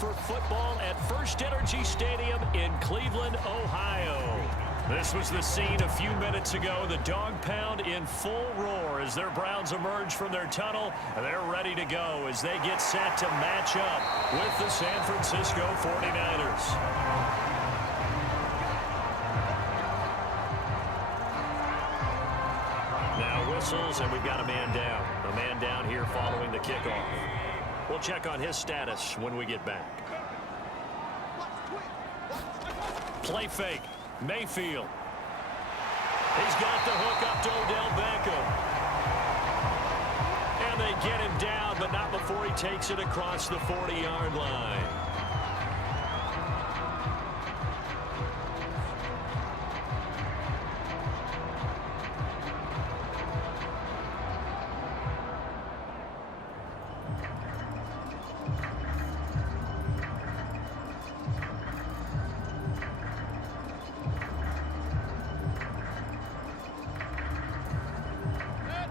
for football at First Energy Stadium in Cleveland, Ohio. This was the scene a few minutes ago. The dog pound in full roar as their Browns emerge from their tunnel. They're ready to go as they get set to match up with the San Francisco 49ers. Now whistles, and we've got a man down. A man down here following the kickoff. We'll check on his status when we get back. Play fake. Mayfield. He's got the hook up to Odell Beckham. And they get him down, but not before he takes it across the 40-yard line.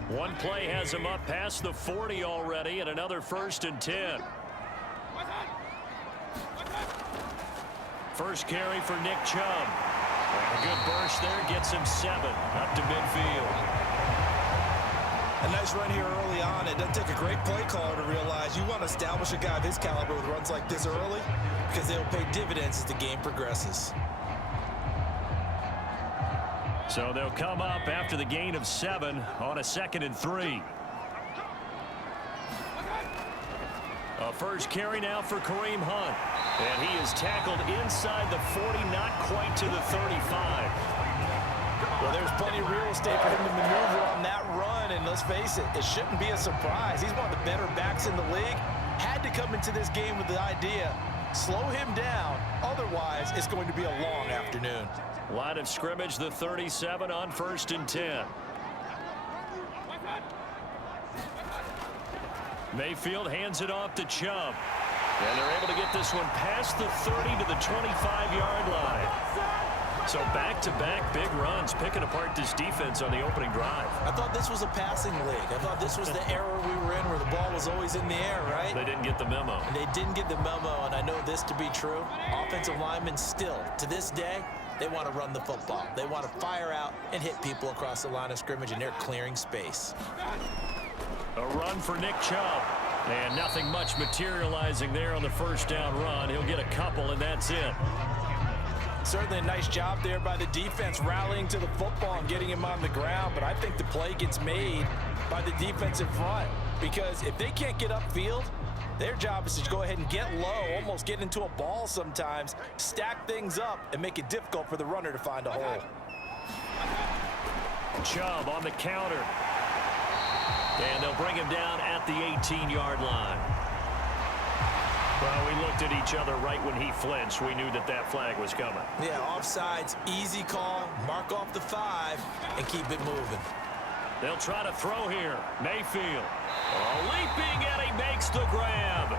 One play has him up past the 40 already, and another 1st and 10. First carry for Nick Chubb. A good burst there gets him 7 up to midfield. A nice run here early on. It doesn't take a great play caller to realize you want to establish a guy of his caliber with runs like this early because they'll pay dividends as the game progresses. So they'll come up after the gain of 7 on a 2nd and 3. A first carry now for Kareem Hunt. And he is tackled inside the 40, not quite to the 35. Well, there's plenty of real estate for him to maneuver on that run. And let's face it, it shouldn't be a surprise. He's one of the better backs in the league. Had to come into this game with the idea, slow him down. Otherwise, it's going to be a long afternoon. Line of scrimmage, the 37 on 1st and 10. Mayfield hands it off to Chubb. And they're able to get this one past the 30 to the 25-yard line. So back-to-back big runs, picking apart this defense on the opening drive. I thought this was a passing league. I thought this was the era we were in where the ball was always in the air, right? They didn't get the memo. And they didn't get the memo, and I know this to be true. Offensive linemen still, to this day, they want to run the football. They want to fire out and hit people across the line of scrimmage, and they're clearing space. A run for Nick Chubb. And nothing much materializing there on the first down run. He'll get a couple, and that's it. Certainly a nice job there by the defense rallying to the football and getting him on the ground, but I think the play gets made by the defensive front because if they can't get upfield, their job is to go ahead and get low, almost get into a ball sometimes, stack things up, and make it difficult for the runner to find a hole. Chubb on the counter. And they'll bring him down at the 18-yard line. Well, we looked at each other right when he flinched. We knew that that flag was coming. Yeah, offsides, easy call, mark off the 5, and keep it moving. They'll try to throw here. Mayfield. Leaping, and he makes the grab.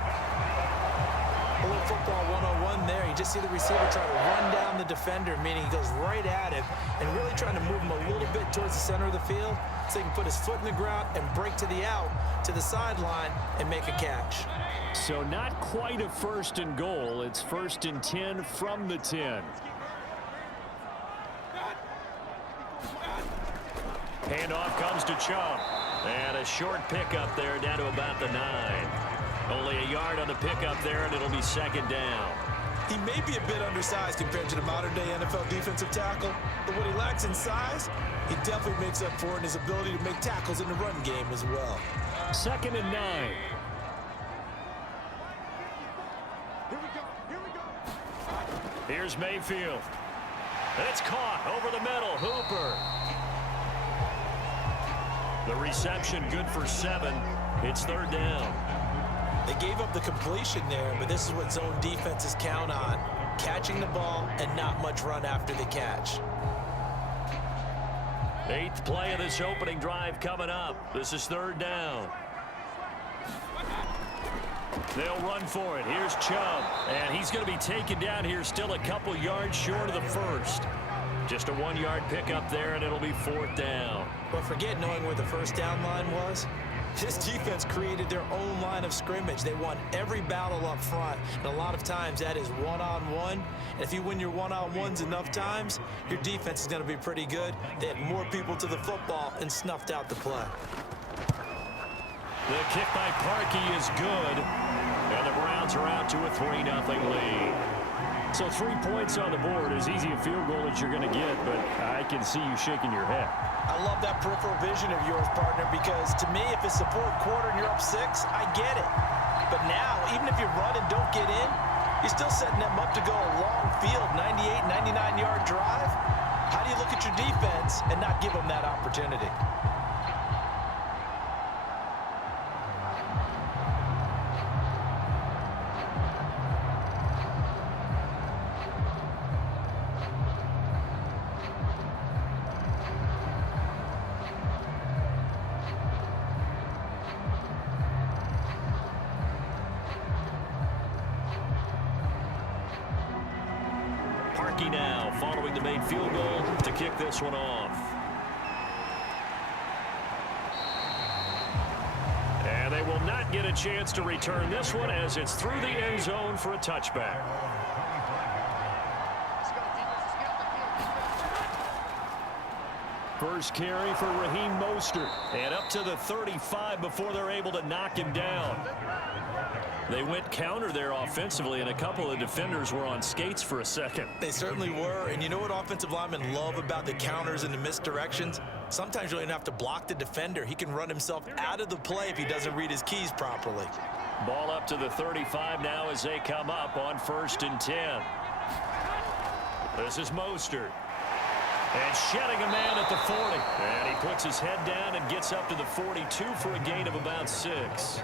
A little football 101 there. You just see the receiver try to run down the defender, meaning he goes right at him and really trying to move him a little bit towards the center of the field so he can put his foot in the ground and break to the out, to the sideline, and make a catch. So not quite a 1st and goal. It's 1st and 10 from the 10. Handoff comes to Chubb. And a short pickup there down to about the 9. Only a yard on the pickup there, and it'll be 2nd down. He may be a bit undersized compared to the modern-day NFL defensive tackle, but what he lacks in size, he definitely makes up for it in his ability to make tackles in the run game as well. 2nd and 9. Here's Mayfield. And it's caught over the middle. Hooper. The reception good for 7. It's 3rd down. They gave up the completion there, but this is what zone defenses count on. Catching the ball and not much run after the catch. 8th play of this opening drive coming up. This is 3rd down. They'll run for it. Here's Chubb. And he's going to be taken down here still a couple yards short of the 1st. Just a 1-yard pickup there, and it'll be 4th down. But forget knowing where the first down line was. This defense created their own line of scrimmage. They won every battle up front, and a lot of times that is one-on-one. And if you win your one-on-ones enough times, your defense is going to be pretty good. They had more people to the football and snuffed out the play. The kick by Parkey is good, and the Browns are out to a 3-0 lead. So 3 points on the board, as easy a field goal as you're going to get, but I can see you shaking your head. I love that peripheral vision of yours, partner, because to me, if it's the fourth quarter and you're up 6, I get it. But now, even if you run and don't get in, you're still setting them up to go a long field, 98, 99-yard drive. How do you look at your defense and not give them that opportunity? Parkey now following the made field goal to kick this one off. And they will not get a chance to return this one as it's through the end zone for a touchback. First carry for Raheem Mostert, and up to the 35 before they're able to knock him down. They went counter there offensively, and a couple of defenders were on skates for a second. They certainly were, and you know what offensive linemen love about the counters and the misdirections? Sometimes you don't even have to block the defender. He can run himself out of the play if he doesn't read his keys properly. Ball up to the 35 now as they come up on 1st and 10. This is Mostert. And shedding a man at the 40. And he puts his head down and gets up to the 42 for a gain of about 6.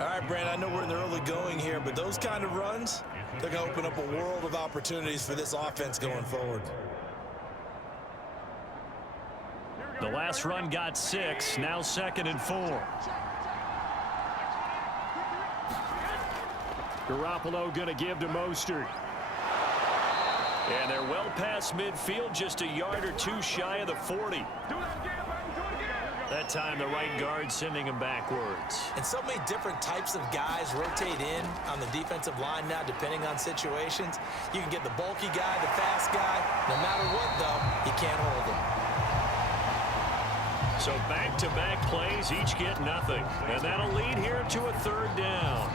All right, Brand, I know we're in the early going here, but those kind of runs, they're going to open up a world of opportunities for this offense going forward. The last run got 6, now 2nd and 4. Garoppolo going to give to Mostert. And they're well past midfield, just a yard or 2 shy of the 40. That time the right guard sending him backwards. And so many different types of guys rotate in on the defensive line now depending on situations. You can get the bulky guy, the fast guy. No matter what, though, you can't hold him. So back-to-back plays, each get nothing. And that'll lead here to a 3rd down.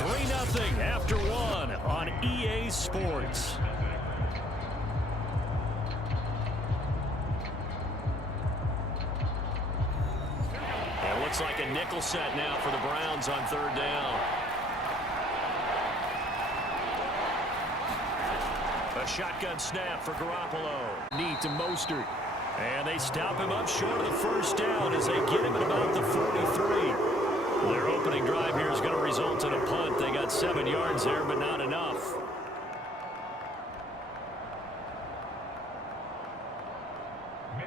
3-0 after 1 on EA Sports. It looks like a nickel set now for the Browns on 3rd down. A shotgun snap for Garoppolo. Neat to Mostert. And they stop him up short of the 1st down as they get him at about the 43. Their opening drive here is going to result in a punt. They got 7 yards there, but not enough.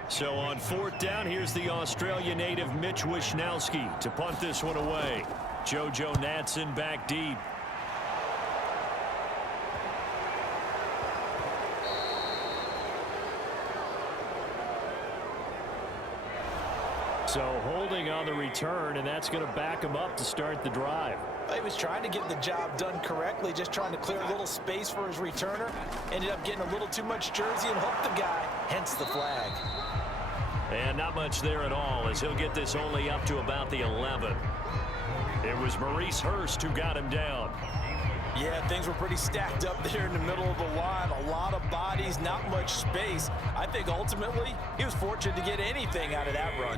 So on 4th down, here's the Australia native Mitch Wishnowsky to punt this one away. JoJo Natson back deep. So holding on the return, and that's going to back him up to start the drive. He was trying to get the job done correctly, just trying to clear a little space for his returner. Ended up getting a little too much jersey and hooked the guy, hence the flag. And not much there at all, as he'll get this only up to about the 11. It was Maurice Hurst who got him down. Yeah, things were pretty stacked up there in the middle of the line. A lot of bodies, not much space. I think ultimately he was fortunate to get anything out of that run.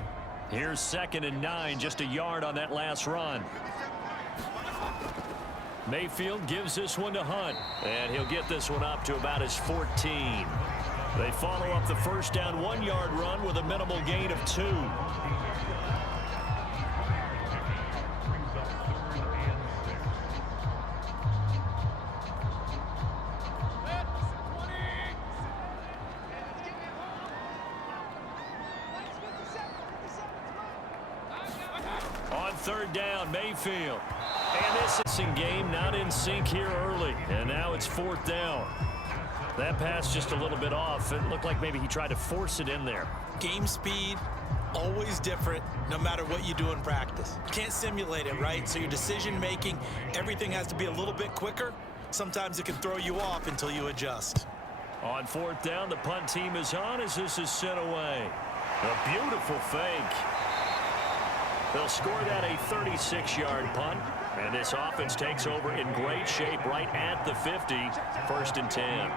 Here's 2nd and 9, just a yard on that last run. Mayfield gives this one to Hunt, and he'll get this one up to about his 14. They follow up the 1st down 1-yard run with a minimal gain of 2. On third down, Mayfield. And this is a game not in sync here early. And now it's fourth down. That pass just a little bit off. It looked like maybe he tried to force it in there. Game speed, always different, no matter what you do in practice. You can't simulate it, right? So your decision making, everything has to be a little bit quicker. Sometimes it can throw you off until you adjust. On fourth down, the punt team is on as this is sent away. A beautiful fake. They'll score that a 36-yard punt. And this offense takes over in great shape right at the 50. First and 10.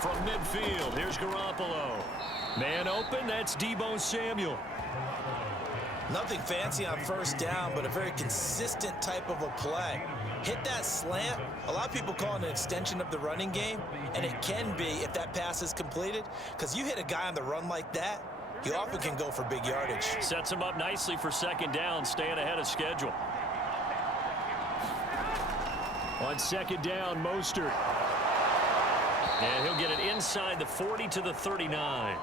From midfield, here's Garoppolo. Man open, that's Deebo Samuel. Nothing fancy on first down, but a very consistent type of a play. Hit that slant. A lot of people call it an extension of the running game, and it can be if that pass is completed, because you hit a guy on the run like that, you often can go for big yardage. Sets him up nicely for second down, staying ahead of schedule. On second down, Mostert. And he'll get it inside the 40 to the 39.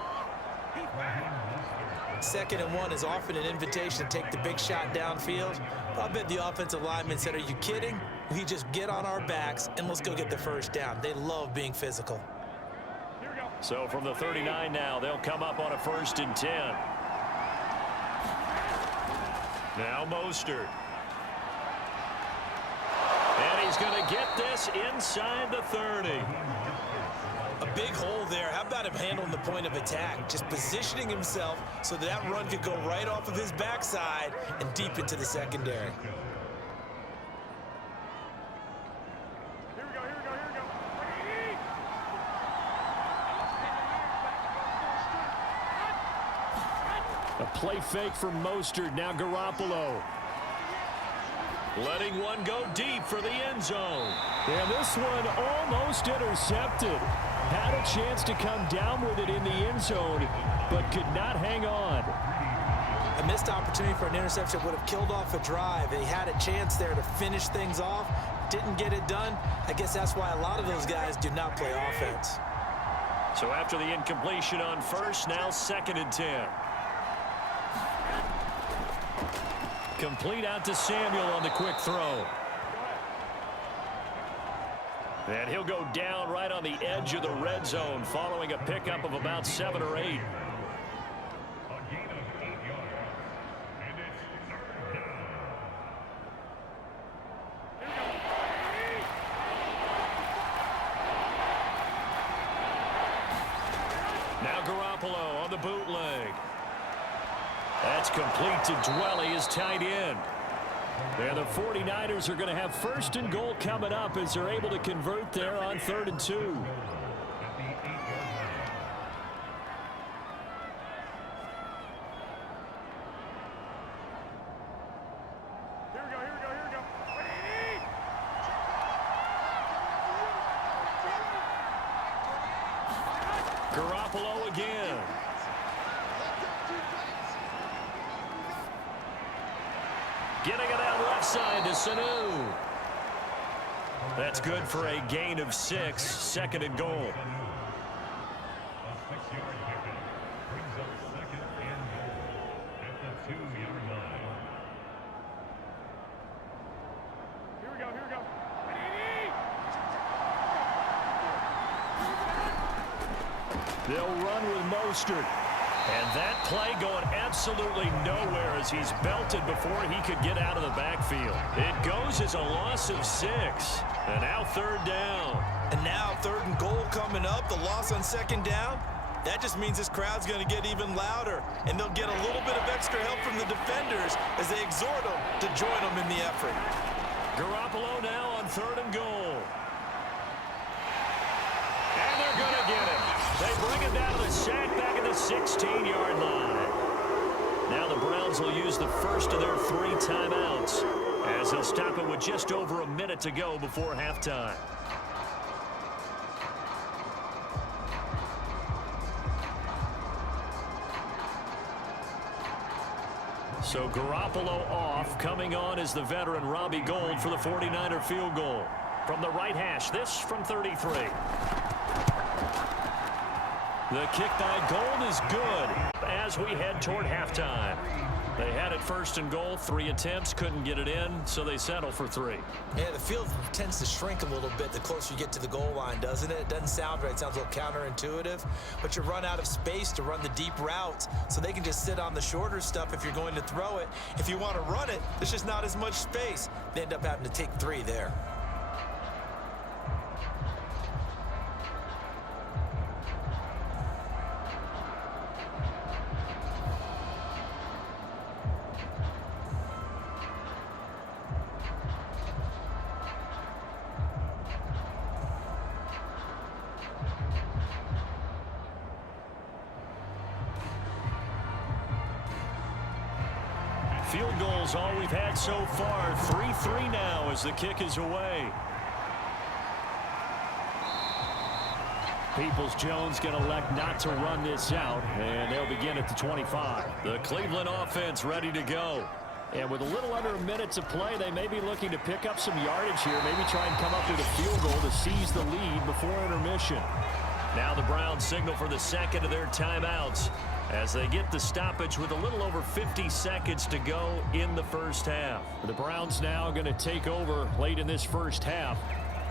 Second and 1 is often an invitation to take the big shot downfield. I bet the offensive lineman said, are you kidding? We just get on our backs and let's go get the first down. They love being physical. So from the 39 now, they'll come up on a first and 10. Now Mostert. And he's going to get this inside the 30. A big hole there. How about him handling the point of attack? Just positioning himself so that run could go right off of his backside and deep into the secondary. A play fake from Mostert. Now Garoppolo. Letting one go deep for the end zone. And this one almost intercepted. Had a chance to come down with it in the end zone, but could not hang on. A missed opportunity for an interception would have killed off a drive. They had a chance there to finish things off. Didn't get it done. I guess that's why a lot of those guys do not play offense. So after the incompletion on first, now second and 10. Complete out to Samuel on the quick throw. And he'll go down right on the edge of the red zone following a pickup of about 7 or 8. Now Garoppolo on the bootleg. That's complete to Dwelly, his tight end. And the 49ers are going to have first and goal coming up as they're able to convert there on 3rd and 2. Garoppolo again. Getting it out left side to Sanu. That's good for a gain of 6, second and goal. They'll run with Mostert. And that play going absolutely nowhere as he's belted before he could get out of the backfield. It goes as a loss of 6. And now 3rd down. And now 3rd and goal coming up. The loss on 2nd down. That just means this crowd's going to get even louder. And they'll get a little bit of extra help from the defenders as they exhort them to join them in the effort. Garoppolo now on 3rd and goal. And they're going to get him. They bring him down to the sack back at the 16-yard line. Now the Browns will use the first of their 3 timeouts as they'll stop it with just over a minute to go before halftime. So Garoppolo off. Coming on is the veteran Robbie Gould for the 49er field goal. From the right hash, this from 33. The kick by Gold is good as we head toward halftime. They had it first and goal, 3 attempts, couldn't get it in, so they settle for 3. Yeah, the field tends to shrink a little bit the closer you get to the goal line, doesn't it? It doesn't sound right. It sounds a little counterintuitive, but you run out of space to run the deep routes, so they can just sit on the shorter stuff if you're going to throw it. If you want to run it, there's just not as much space. They end up having to take 3 there. Field goals all we've had so far. 3-3 now as the kick is away. Peoples-Jones going to elect not to run this out, and they'll begin at the 25. The Cleveland offense ready to go. And with a little under a minute to play, they may be looking to pick up some yardage here, maybe try and come up with a field goal to seize the lead before intermission. Now the Browns signal for the second of their timeouts as they get the stoppage with a little over 50 seconds to go in the first half. The Browns now going to take over late in this first half.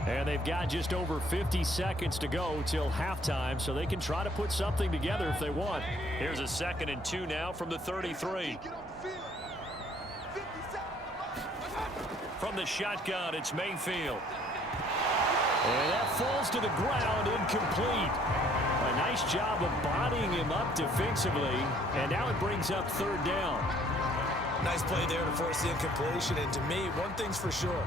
And they've got just over 50 seconds to go till halftime, so they can try to put something together if they want. Here's a 2nd and 2 now from the 33. From the shotgun, it's Mayfield. And that falls to the ground, incomplete. A nice job of bodying him up defensively, and now it brings up 3rd down. Nice play there to force the incompletion, and to me, one thing's for sure.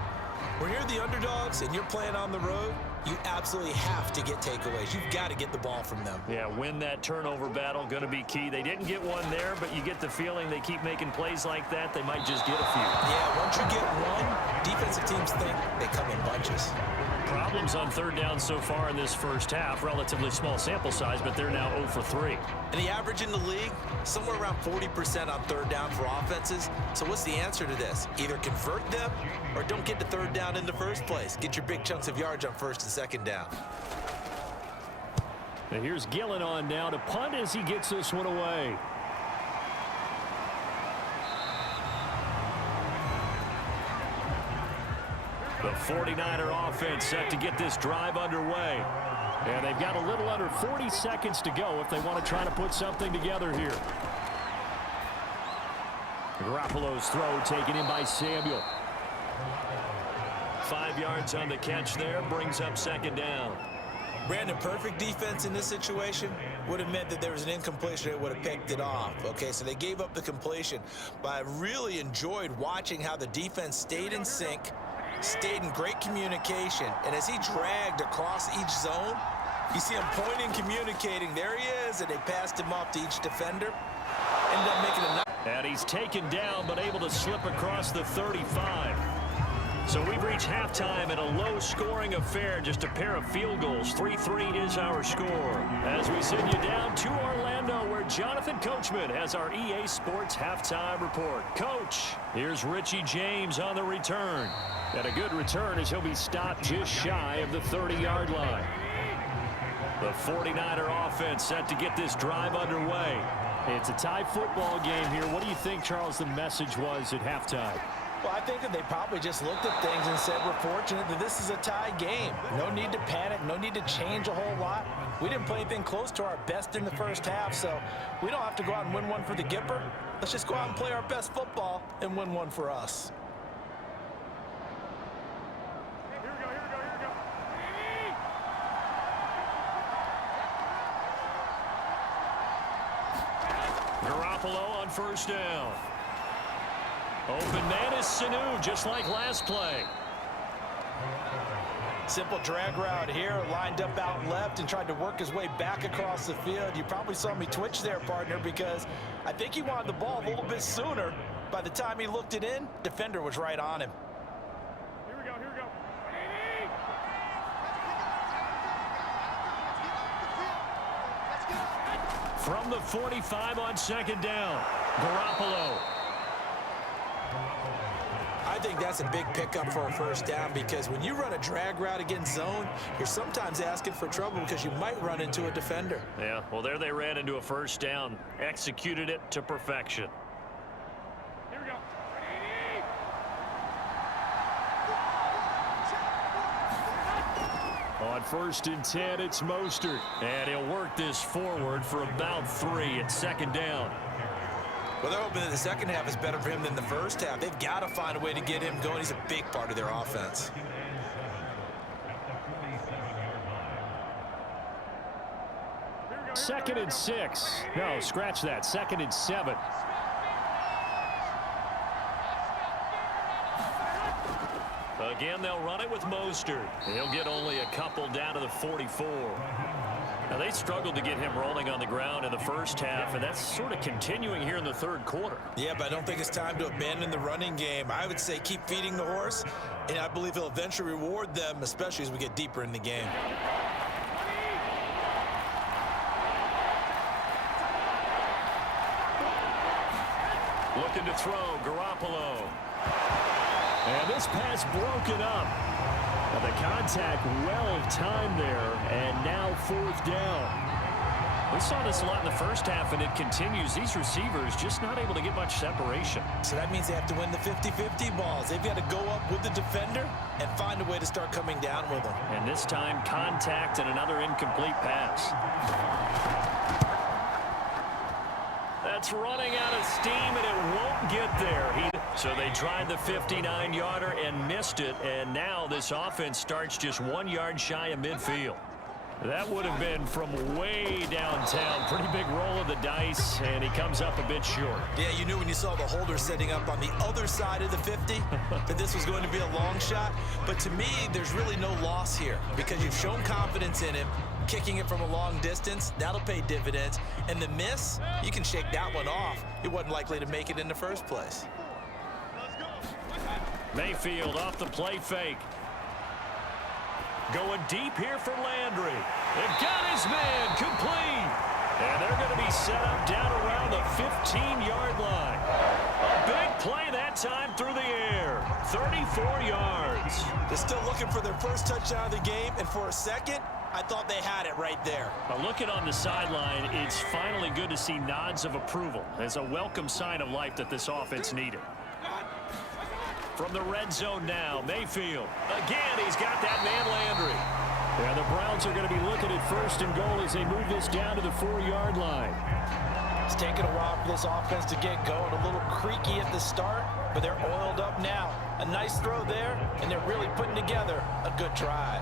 When you're the underdogs and you're playing on the road, you absolutely have to get takeaways. You've got to get the ball from them. Yeah, win that turnover battle, going to be key. They didn't get one there, but you get the feeling they keep making plays like that, they might just get a few. Yeah, once you get one, defensive teams think they come in bunches. Problems on 3rd down so far in this first half. Relatively small sample size, but they're now 0 for 3. And the average in the league, somewhere around 40% on 3rd down for offenses. So what's the answer to this? Either convert them or don't get to 3rd down in the first place. Get your big chunks of yards on 1st and 2nd down. And here's Gillen on now to punt as he gets this one away. The 49er offense set to get this drive underway. And they've got a little under 40 seconds to go if they want to try to put something together here. Garoppolo's throw taken in by Samuel. 5 yards on the catch there, brings up 2nd down. Brandon, perfect defense in this situation would have meant that there was an incompletion that would have picked it off. Okay, so they gave up the completion. But I really enjoyed watching how the defense stayed in sync, stayed in great communication, and as he dragged across each zone, you see him pointing, communicating. There he is, and they passed him off to each defender. Ended up making a... And he's taken down, but able to slip across the 35. So we've reached halftime in a low-scoring affair, just a pair of field goals. 3-3 is our score. As we send you down to Orlando, where Jonathan Coachman has our EA Sports halftime report. Coach, here's Richie James on the return. And a good return as he'll be stopped just shy of the 30-yard line. The 49er offense set to get this drive underway. It's a tie football game here. What do you think, Charles, the message was at halftime? Well, I think that they probably just looked at things and said, we're fortunate that this is a tie game. No need to panic, no need to change a whole lot. We didn't play anything close to our best in the first half, so we don't have to go out and win one for the Gipper. Let's just go out and play our best football and win one for us. Garoppolo on 1st down. Open man is Sanu, just like last play. Simple drag route here, lined up out left and tried to work his way back across the field. You probably saw me twitch there, partner, because I think he wanted the ball a little bit sooner. By the time he looked it in, defender was right on him. Here we go, here we go. From the 45 on 2nd down, Garoppolo. I I think that's a big pickup for a first down because when you run a drag route against zone, you're sometimes asking for trouble because you might run into a defender. Yeah, well, there they ran into a first down, executed it to perfection. Here we go. On 1st and 10, it's Mostert. And he'll work this forward for about 3 at 2nd down. Well, they're hoping that the second half is better for him than the first half. They've got to find a way to get him going. He's a big part of their offense. Second and 6. No, scratch that. 2nd and 7. Again, they'll run it with Mostert. He'll get only a couple down to the 44. Now, they struggled to get him rolling on the ground in the first half, and that's sort of continuing here in the third quarter. Yeah, but I don't think it's time to abandon the running game. I would say keep feeding the horse, and I believe he'll eventually reward them, especially as we get deeper in the game. Looking to throw, Garoppolo. And this pass broken up. Now the contact well timed there, and now 4th down. We saw this a lot in the first half, and it continues. These receivers just not able to get much separation. So that means they have to win the 50-50 balls. They've got to go up with the defender and find a way to start coming down with them. And this time, contact and another incomplete pass. That's running out of steam, and it won't get there. So they tried the 59-yarder and missed it, and now this offense starts just 1 yard shy of midfield. That would have been from way downtown. Pretty big roll of the dice, and he comes up a bit short. Yeah, you knew when you saw the holder setting up on the other side of the 50 that this was going to be a long shot. But to me, there's really no loss here because you've shown confidence in him. Kicking it from a long distance, that'll pay dividends. And the miss, you can shake that one off. He wasn't likely to make it in the first place. Mayfield off the play fake. Going deep here for Landry. They've got his man complete. And they're going to be set up down around the 15-yard line. A big play that time through the air. 34 yards. They're still looking for their first touchdown of the game, and for a second, I thought they had it right there. But looking on the sideline, it's finally good to see nods of approval as a welcome sign of life that this offense needed. From the red zone now, Mayfield. Again, he's got that man Landry. And the Browns are going to be looking at 1st and goal as they move this down to the 4-yard line. It's taken a while for this offense to get going. A little creaky at the start, but they're oiled up now. A nice throw there, and they're really putting together a good drive.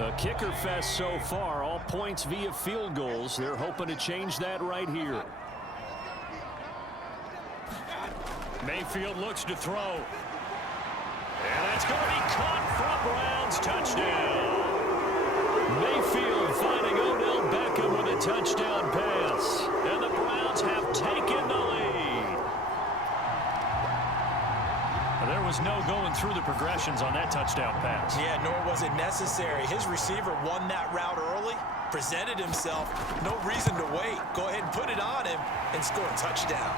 A kicker fest so far, all points via field goals. They're hoping to change that right here. Mayfield looks to throw. And that's going to be caught from Browns. Touchdown. Mayfield finding Odell Beckham with a touchdown pass. And the Browns have taken the lead. There was no going through the progressions on that touchdown pass. Yeah, nor was it necessary. His receiver won that route early, presented himself. No reason to wait. Go ahead and put it on him and score a touchdown.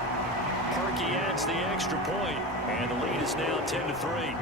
Parkey adds the extra point, and the lead is now 10-3.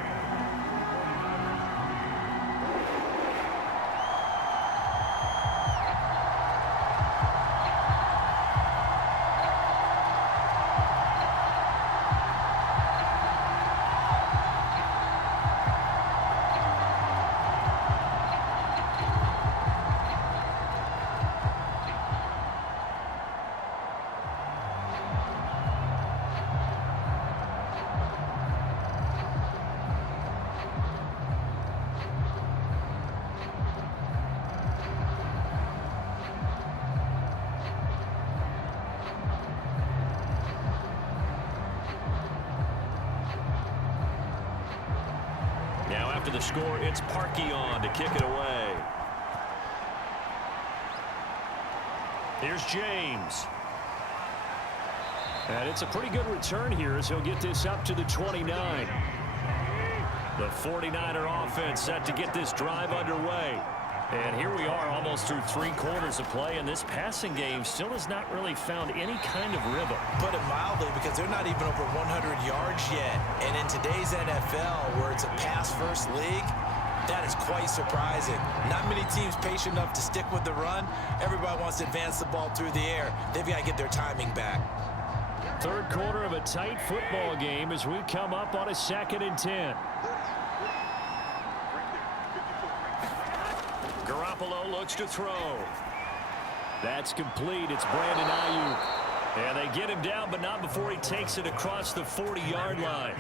Now after the score, it's Parkey on to kick it away. Here's James. And it's a pretty good return here as he'll get this up to the 29. The 49er offense set to get this drive underway. And here we are almost through 3 quarters of play, and this passing game still has not really found any kind of rhythm. Put it mildly, because they're not even over 100 yards yet. And in today's NFL, where it's a pass-first league, that is quite surprising. Not many teams patient enough to stick with the run. Everybody wants to advance the ball through the air. They've got to get their timing back. Third quarter of a tight football game as we come up on a 2nd and 10. Garoppolo looks to throw. That's complete. It's Brandon Ayuk. And they get him down, but not before he takes it across the 40-yard line.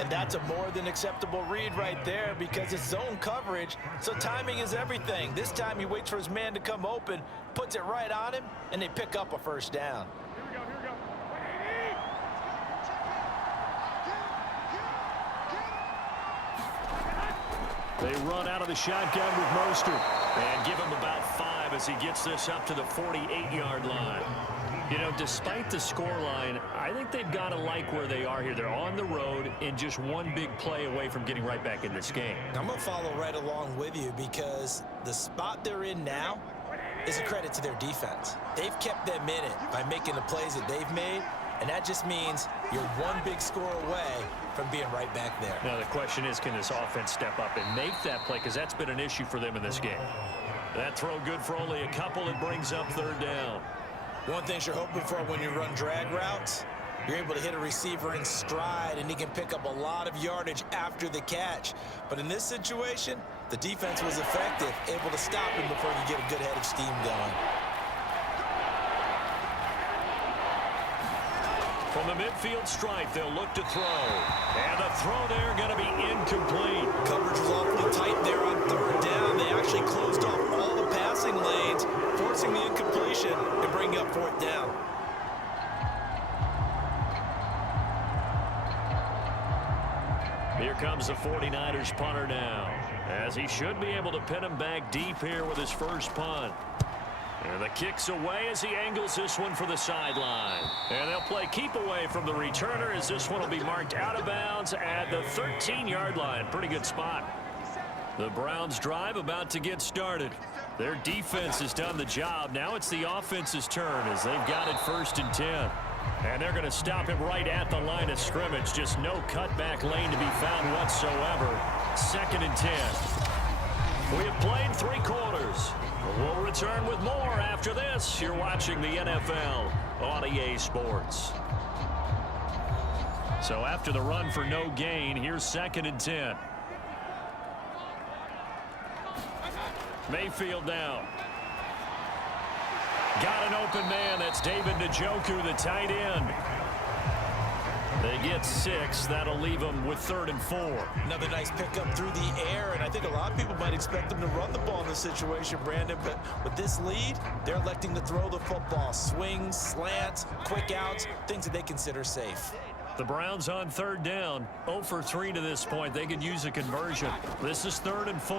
And that's a more than acceptable read right there, because it's zone coverage, so timing is everything. This time he waits for his man to come open, puts it right on him, and they pick up a first down. Here we go. They run out of the shotgun with Mostert and give him about 5 as he gets this up to the 48-yard line. You know, despite the scoreline, I think they've got to like where they are here. They're on the road and just one big play away from getting right back in this game. I'm going to follow right along with you, because the spot they're in now is a credit to their defense. They've kept them in it by making the plays that they've made, and that just means you're one big score away from being right back there. Now the question is, can this offense step up and make that play, because that's been an issue for them in this game. That throw good for only a couple. It brings up 3rd down. One thing you're hoping for when you run drag routes, you're able to hit a receiver in stride, and he can pick up a lot of yardage after the catch. But in this situation, the defense was effective, able to stop him before you get a good head of steam going. From the midfield stripe, they'll look to throw. And the throw there going to be incomplete. Coverage was awfully tight there on 3rd down. They actually closed off all the passing lanes, forcing the incompletion and bringing up 4th down. Here comes the 49ers punter now, as he should be able to pin him back deep here with his first punt. And the kick's away as he angles this one for the sideline. And they'll play keep away from the returner, as this one will be marked out of bounds at the 13-yard line. Pretty good spot. The Browns drive about to get started. Their defense has done the job. Now it's the offense's turn, as they've got it 1st and 10. And they're going to stop him right at the line of scrimmage. Just no cutback lane to be found whatsoever. 2nd and 10. We have played 3 quarters. We'll return with more after this. You're watching the NFL on EA Sports. So after the run for no gain, here's 2nd and 10. Mayfield down. Got an open man. That's David Njoku, the tight end. They get 6. That'll leave them with 3rd and 4. Another nice pickup through the air, and I think a lot of people might expect them to run the ball in this situation, Brandon, but with this lead, they're electing to throw the football. Swings, slants, quick outs, things that they consider safe. The Browns on 3rd down. 0 for 3 to this point. They could use a conversion. This is 3rd and 4.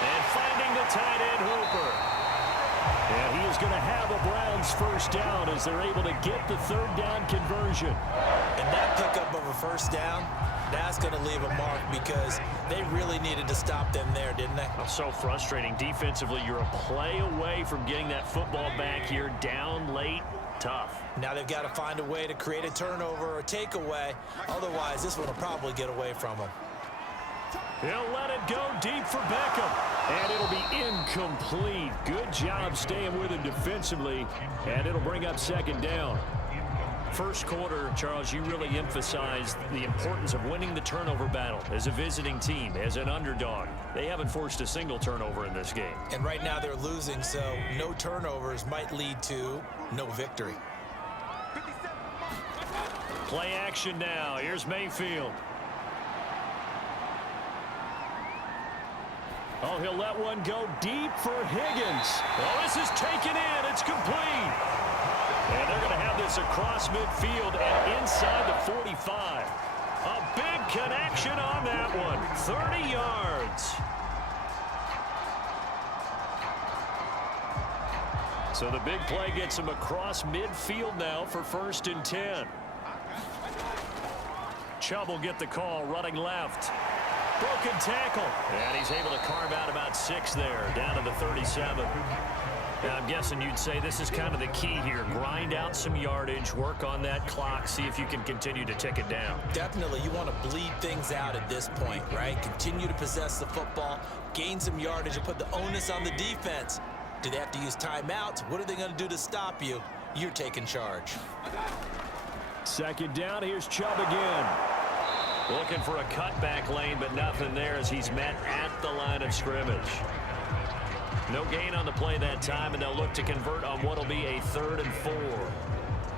And finding the tight end, Hooper. And he is going to have a Browns first down as they're able to get the 3rd down conversion. And that pickup of a first down, that's going to leave a mark, because they really needed to stop them there, didn't they? So frustrating. Defensively, you're a play away from getting that football back here, down late. Tough. Now they've got to find a way to create a turnover or takeaway. Otherwise, this one will probably get away from them. He'll let it go deep for Beckham. And it'll be incomplete. Good job staying with him defensively. And it'll bring up 2nd down. First quarter, Charles, you really emphasized the importance of winning the turnover battle as a visiting team, as an underdog. They haven't forced a single turnover in this game. And right now they're losing, so no turnovers might lead to no victory. Play action now. Here's Mayfield. Oh, he'll let one go deep for Higgins. Oh, this is taken in. It's complete. And they're going to have this across midfield and inside the 45. A big connection on that one. 30 yards. So the big play gets him across midfield now for 1st and 10. Chubb will get the call running left. Broken tackle. And he's able to carve out about 6 there, down to the 37. And I'm guessing you'd say this is kind of the key here. Grind out some yardage, work on that clock, see if you can continue to tick it down. Definitely, you want to bleed things out at this point, right? Continue to possess the football, gain some yardage, and put the onus on the defense. Do they have to use timeouts? What are they going to do to stop you? You're taking charge. Second down, here's Chubb again. Looking for a cutback lane, but nothing there as he's met at the line of scrimmage. No gain on the play that time, and they'll look to convert on what will be a 3rd and 4.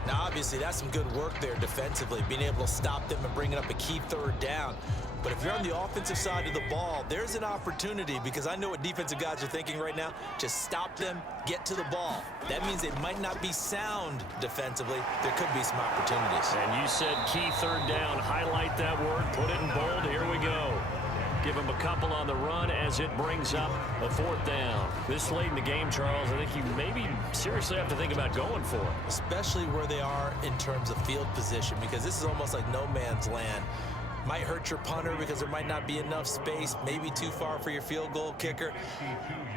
Now, obviously, that's some good work there defensively, being able to stop them and bringing up a key 3rd down. But if you're on the offensive side of the ball, there's an opportunity, because I know what defensive guys are thinking right now. Just stop them, get to the ball. That means they might not be sound defensively. There could be some opportunities. And you said key 3rd down. Highlight that word, put it in bold. Here we go. Give him a couple on the run as it brings up a 4th down. This late in the game, Charles, I think you maybe seriously have to think about going for it. Especially where they are in terms of field position, because this is almost like no man's land. Might hurt your punter because there might not be enough space, maybe too far for your field goal kicker.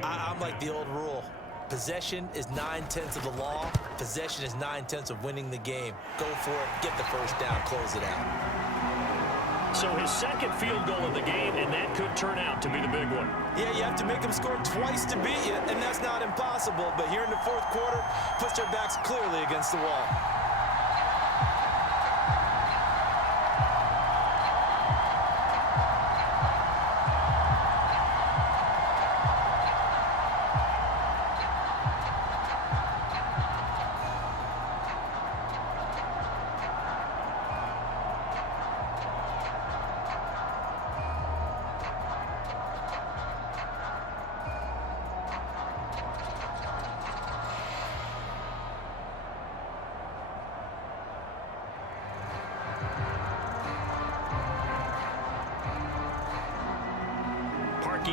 I'm like the old rule. Possession is 9/10 of the law. Possession is 9/10 of winning the game. Go for it, get the 1st down, close it out. So his 2nd field goal of the game, and that could turn out to be the big one. Yeah, you have to make them score twice to beat you, and that's not impossible. But here in the 4th quarter, puts their backs clearly against the wall.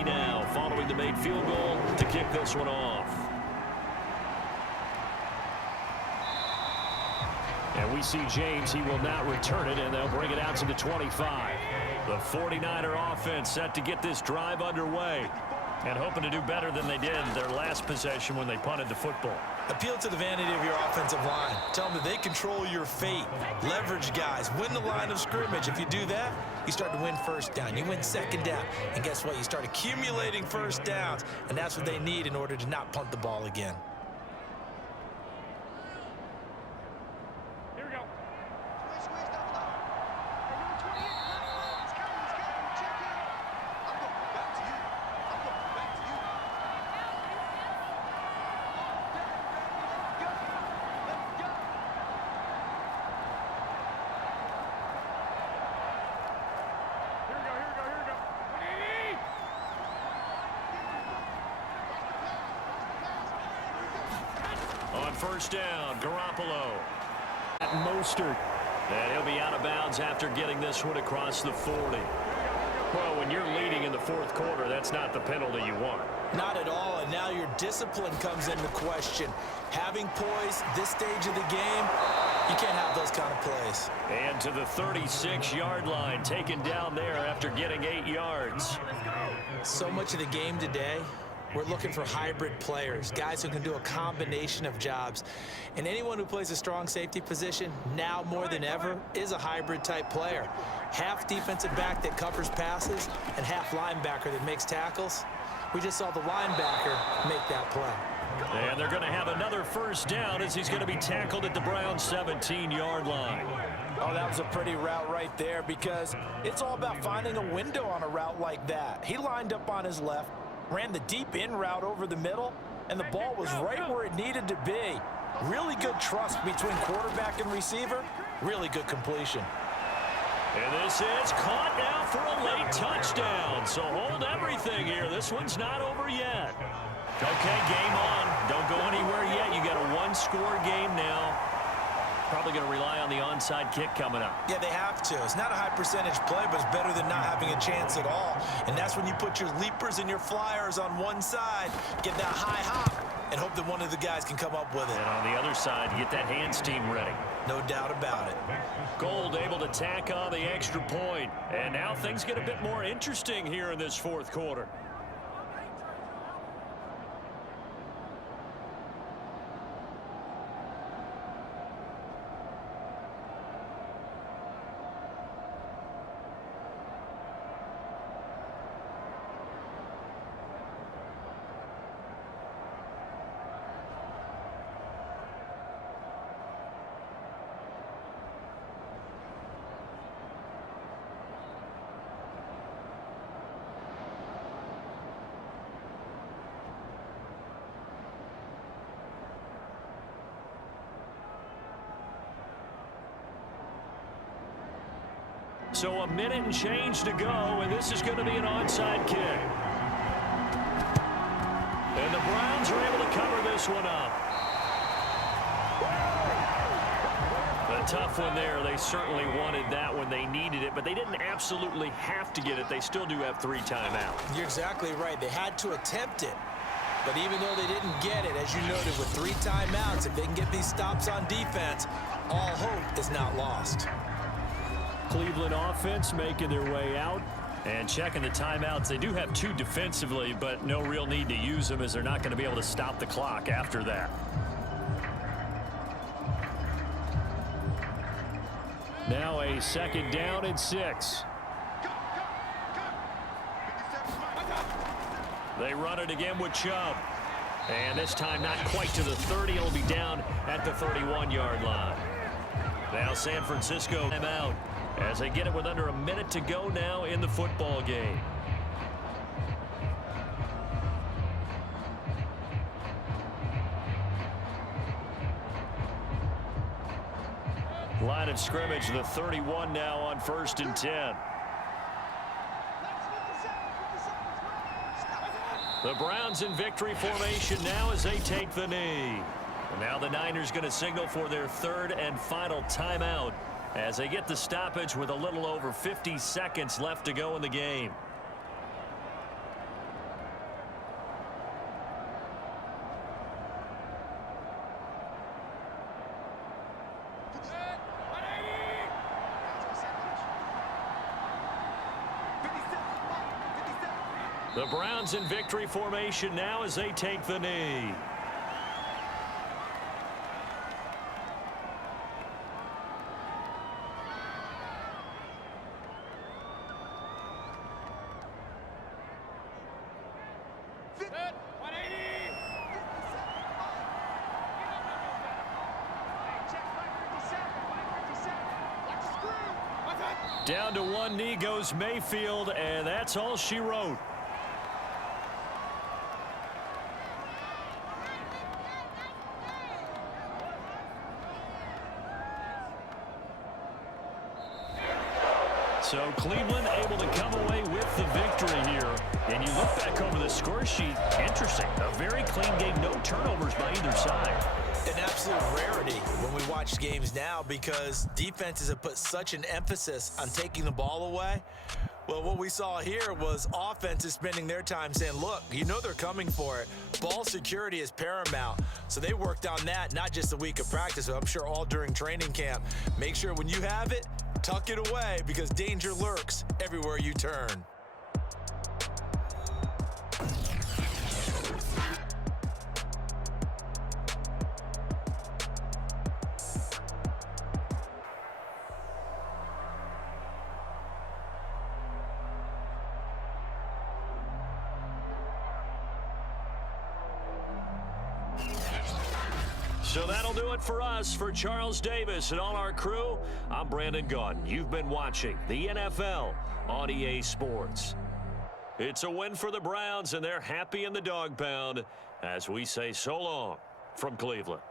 Now, following the made field goal to kick this one off. And we see James. He will not return it, and they'll bring it out to the 25. The 49er offense set to get this drive underway and hoping to do better than they did their last possession when they punted the football. Appeal to the vanity of your offensive line. Tell them that they control your fate. Leverage guys. Win the line of scrimmage. If you do that, you start to win 1st down. You win 2nd down. And guess what? You start accumulating 1st downs. And that's what they need in order to not punt the ball again. Here we go. On 1st down, Garoppolo. At Mostert. And he'll be out of bounds after getting this one across the 40. Well, when you're leading in the 4th quarter, that's not the penalty you want. Not at all, and now your discipline comes into question. Having poise this stage of the game, you can't have those kind of plays. And to the 36-yard line, taken down there after getting 8 yards. So much of the game today, we're looking for hybrid players, guys who can do a combination of jobs. And anyone who plays a strong safety position, now more than ever, is a hybrid type player. Half defensive back that covers passes and half linebacker that makes tackles. We just saw the linebacker make that play. And they're going to have another 1st down as he's going to be tackled at the Browns' 17-yard line. Oh, that was a pretty route right there, because it's all about finding a window on a route like that. He lined up on his left, ran the deep in route over the middle, and the ball was right where it needed to be. Really good trust between quarterback and receiver. Really good completion. And this is caught now for a late touchdown. So hold everything here. This one's not over yet. Okay, game on. Don't go anywhere yet. You got a 1-score game now. Probably going to rely on the onside kick coming up. Yeah, they have to. It's not a high percentage play, but it's better than not having a chance at all. And that's when you put your leapers and your flyers on one side, get that high hop, and hope that one of the guys can come up with it. And on the other side, get that hands team ready. No doubt about it. Gold able to tack on the extra point. And now things get a bit more interesting here in this fourth quarter. So a minute and change to go, and this is going to be an onside kick. And the Browns are able to cover this one up. A tough one there. They certainly wanted that when they needed it, but they didn't absolutely have to get it. They still do have 3 timeouts. You're exactly right. They had to attempt it. But even though they didn't get it, as you noted, with 3 timeouts, if they can get these stops on defense, all hope is not lost. Cleveland offense making their way out and checking the timeouts. They do have 2 defensively, but no real need to use them as they're not going to be able to stop the clock after that. Now a 2nd down and 6. They run it again with Chubb. And this time not quite to the 30. It'll be down at the 31-yard line. Now San Francisco timeout as they get it with under a minute to go now in the football game. Line of scrimmage, the 31 now on 1st and 10. The Browns in victory formation now as they take the knee. And now the Niners going to signal for their 3rd and final timeout as they get the stoppage with a little over 50 seconds left to go in the game. The Browns in victory formation now as they take the knee. Down to one knee goes Mayfield, and that's all she wrote. So Cleveland able to come away with the victory here. And you look back over the score sheet, interesting. A very clean game, no turnovers by either side. An absolute rarity when we watch games now because defenses have put such an emphasis on taking the ball away. Well, what we saw here was offenses spending their time saying, look, you know they're coming for it. Ball security is paramount. So they worked on that, not just a week of practice, but I'm sure all during training camp. Make sure when you have it, tuck it away because danger lurks everywhere you turn. So that'll do it for us. For Charles Davis and all our crew, I'm Brandon Gaudin. You've been watching the NFL on EA Sports. It's a win for the Browns, and they're happy in the dog pound as we say so long from Cleveland.